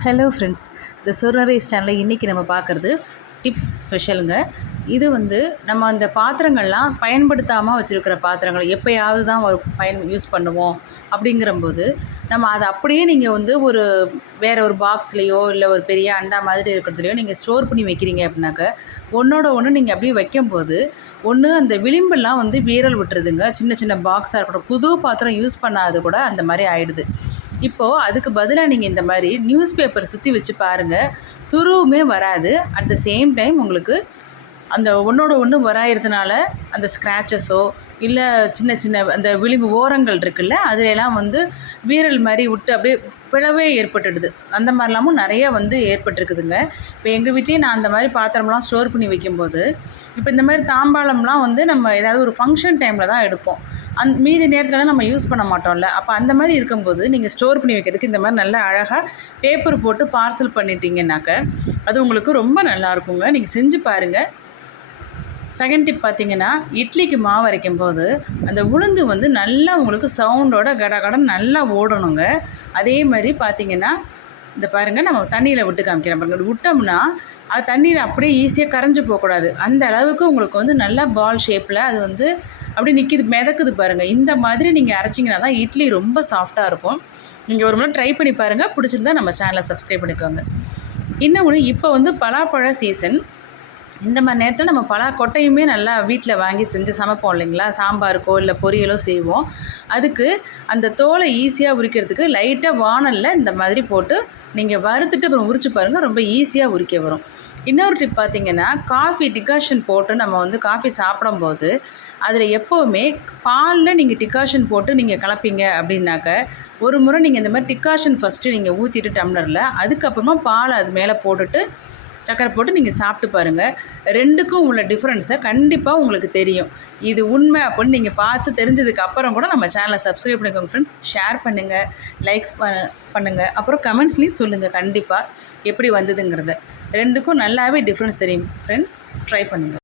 Hello friends, இந்த சொர்ணரைஸ் சேனலில் இன்றைக்கி நம்ம பார்க்குறது டிப்ஸ் ஸ்பெஷலுங்க. இது நம்ம அந்த பாத்திரங்கள்லாம் பயன்படுத்தாமல் வச்சுருக்கிற பாத்திரங்கள் எப்போயாவது தான் யூஸ் பண்ணுவோம். அப்படிங்கிறம்போது நம்ம அதை அப்படியே நீங்கள் ஒரு வேறு ஒரு பாக்ஸ்லேயோ இல்லை ஒரு பெரிய அண்டா மாதிரி இருக்கிறதுலையோ நீங்கள் ஸ்டோர் பண்ணி வைக்கிறீங்க அப்படின்னாக்க ஒன்றோட ஒன்று நீங்கள் அப்படியே வைக்கும்போது ஒன்று அந்த விளிம்பெல்லாம் வீரல் விட்டுருதுங்க. சின்ன சின்ன பாக்ஸாக இருக்கட்டும், புது பாத்திரம் யூஸ் பண்ணாது கூட அந்த மாதிரி ஆயிடுது. இப்போது அதுக்கு பதிலாக நீங்கள் இந்த மாதிரி நியூஸ் பேப்பர் சுற்றி வச்சு பாருங்கள். துருவுமே வராது. அட் த சேம் டைம் உங்களுக்கு அந்த ஒன்றோட ஒன்று வராயிறதுனால அந்த ஸ்க்ராச்சஸோ இல்லை சின்ன சின்ன அந்த விளிம்பு ஓரங்கள் இருக்குல்ல, அதிலெல்லாம் வீரல் மாதிரி விட்டு அப்படியே பிளவே ஏற்பட்டுடுது. அந்த மாதிரிலாமும் நிறைய ஏற்பட்டிருக்குதுங்க. இப்போ எங்கள் வீட்லேயும் நான் அந்த மாதிரி பாத்திரம்லாம் ஸ்டோர் பண்ணி வைக்கும்போது, இப்போ இந்த மாதிரி தாம்பாளம்லாம் நம்ம ஏதாவது ஒரு ஃபங்க்ஷன் டைமில் தான் எடுப்போம். மீதி நேரத்துலலாம் நம்ம யூஸ் பண்ண மாட்டோம்ல. அப்போ அந்த மாதிரி இருக்கும்போது நீங்கள் ஸ்டோர் பண்ணி வைக்கிறதுக்கு இந்த மாதிரி நல்லா அழகாக பேப்பர் போட்டு பார்சல் பண்ணிட்டீங்கன்னாக்க அது உங்களுக்கு ரொம்ப நல்லாயிருக்குங்க. நீங்கள் செஞ்சு பாருங்கள். செகண்ட் டிப் பார்த்தீங்கன்னா, இட்லிக்கு மாவு அரைக்கும் போது அந்த உளுந்து நல்லா உங்களுக்கு சவுண்டோட கடகடன்னு நல்லா ஓடணுங்க. அதே மாதிரி பார்த்தீங்கன்னா, இந்த பாருங்கள், நம்ம தண்ணியில் விட்டு காமிக்கிறேன் பாருங்கள். விட்டோம்னா அது தண்ணியில் அப்படியே ஈஸியாக கரைஞ்சி போகக்கூடாது. அந்த அளவுக்கு உங்களுக்கு நல்லா பால் ஷேப்பில் அது அப்படியே நிற்கிது, மிதக்குது பாருங்கள். இந்த மாதிரி நீங்கள் அரைச்சிங்கன்னா தான் இட்லி ரொம்ப சாஃப்டாக இருக்கும். நீங்கள் ஒரு முறை ட்ரை பண்ணி பாருங்கள். பிடிச்சிருந்தா நம்ம சேனலை சப்ஸ்கிரைப் பண்ணிக்கோங்க. இன்னொன்று, இப்போ பலாப்பழ சீசன். இந்த மாதிரி நேரத்தில் நம்ம பலா கொட்டையுமே நல்லா வீட்டில் வாங்கி செஞ்சு சமைப்போம் இல்லைங்களா? சாம்பாருக்கோ இல்லை பொரியலோ செய்வோம். அதுக்கு அந்த தோலை ஈஸியாக உரிக்கிறதுக்கு லைட்டாக வாணலில் இந்த மாதிரி போட்டு நீங்கள் வறுத்துட்டு அப்புறம் உரிச்சு பாருங்கள். ரொம்ப ஈஸியாக உரிக்க வரும். இன்னொரு டிப் பார்த்திங்கன்னா, காஃபி டிகாஷன் போட்டு நம்ம காஃபி சாப்பிடும்போது அதில் எப்போவுமே பாலில் நீங்கள் டிகாஷன் போட்டு நீங்கள் கலப்பீங்க அப்படின்னாக்க, ஒரு முறை நீங்கள் இந்த மாதிரி டிகாஷன் ஃபஸ்ட்டு நீங்கள் ஊற்றிட்டு டம்ளரில், அதுக்கப்புறமா பால் அது மேலே போட்டுட்டு சக்கரை போட்டு நீங்கள் சாப்பிட்டு பாருங்கள். ரெண்டுக்கும் உள்ள டிஃப்ரென்ஸை கண்டிப்பாக உங்களுக்கு தெரியும். இது உண்மை அப்படின்னு நீங்கள் பார்த்து தெரிஞ்சதுக்கு அப்புறம் கூட நம்ம சேனலை சப்ஸ்கிரைப் பண்ணிக்கோங்க ஃப்ரெண்ட்ஸ். ஷேர் பண்ணுங்கள், லைக்ஸ் பண்ணுங்கள், அப்புறம் கமெண்ட்ஸ்லேயும் சொல்லுங்கள் கண்டிப்பாக எப்படி வந்ததுங்கிறத. ரெண்டுக்கும் நல்லாவே டிஃப்ரென்ஸ் தெரியும் ஃப்ரெண்ட்ஸ். ட்ரை பண்ணுங்கள்.